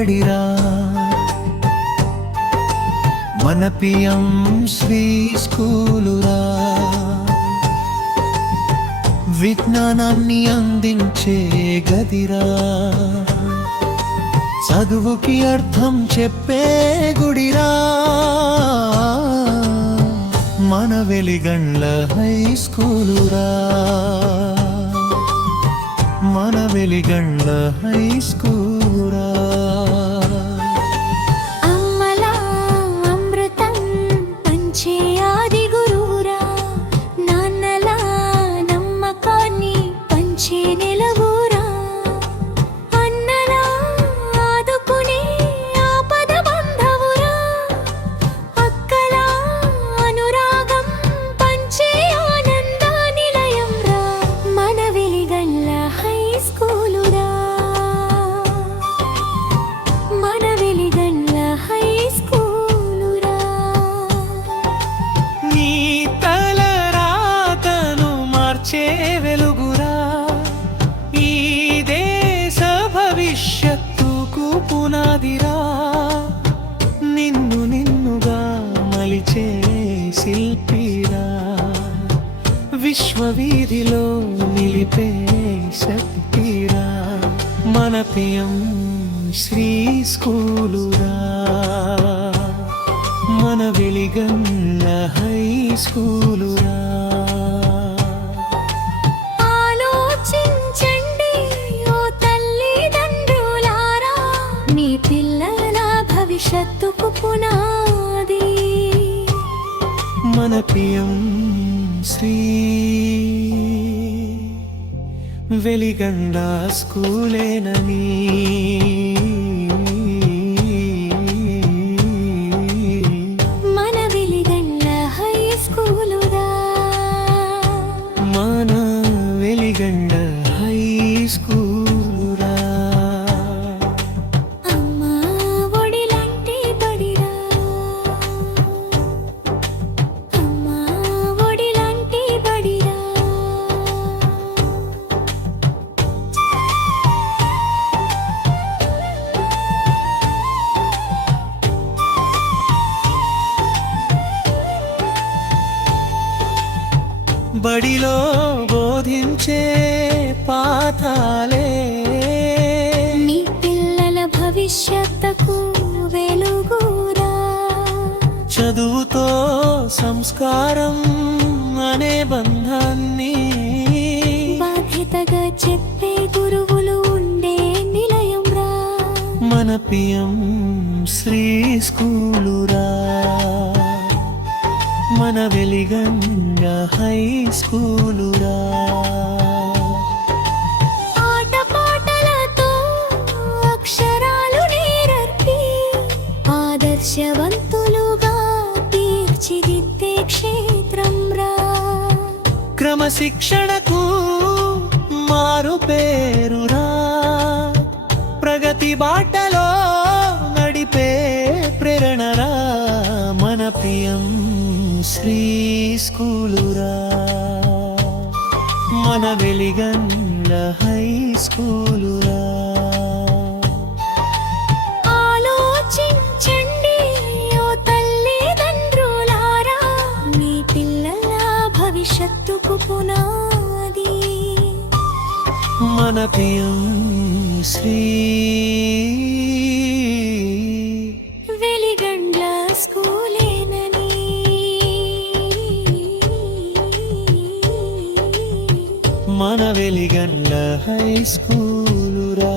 బడిరా మన పిఎం శ్రీ స్కూలురా విజ్ఞానాన్ని అందించే గదిరా చదువుకి అర్థం చెప్పే గుడిరా మన వెలిగండ్ల హై స్కూలురా మన వెలిగండ్ల హై స్కూలురా అమ్మలా అమృతం పంచే ఆది గురువురా నాన్నలా నమ్మకాన్ని పంచే నిలవురా అన్నలా ఆదుకునే ఆపద బంధవురా అక్కలా అనురాగం పంచే ఆనంద నిలయంరా మన వెలిగండ్ల హై స్కూలురా మన వెలిగండ్ల హై స్కూలురా నీ తలరాతను మార్చే వెలుగురా ఈ దేశ భవిష్యత్తుకు పునాదిరా నిన్నుగా మలిచే శిల్పిరా విశ్వవీధిలో నిలిపే శక్తిరా మన పిఎం శ్రీ స్కూలురా మన వెలిగండ్ల హై స్కూలురా ఆలోచించండి ఓ తల్లిదండ్రులారా మీ పిల్లల భవిష్యత్తుకు పునాది మన పిఎం శ్రీ వెలిగండ్ల స్కూలేనని మన వెలిగండ్ల హై స్కూలురా మన వెలిగండ్ల హై స్కూలురా అమ్మా ఒడిలాంటి బడిరా అమ్మా ఒడిలాంటి బడిరా బడిలో బోధించే పాఠాలే మీ పిల్లల భవిష్యత్తుకు వెలుగురా చదువుతో సంస్కారం అనే బంధాన్ని బాధ్యతగా చెప్పే గురువులు ఉండే నిలయంరా మన పిఎం శ్రీ స్కూలురా మన వెలిగండ్ల హై స్కూలురా ఆటపాటలతో అక్షరాలు నేర్పి ఆదర్శవంతులుగా తీర్చిదిద్దే క్షేత్రంరా క్రమశిక్షణకు మారు పేరురా ప్రగతి బాటలో నడిపే ప్రేరణరా మన పిఎం శ్రీ స్కూలురా మన వెలిగండ్ల హై స్కూలురా ఆలోచించండి ఓ తల్లిదండ్రులారా మీ పిల్లల భవిష్యత్తుకు పునాది మన పిఎం శ్రీ వెలిగండ్ల స్కూలేనని మన వెలిగండ్ల హై స్కూలురా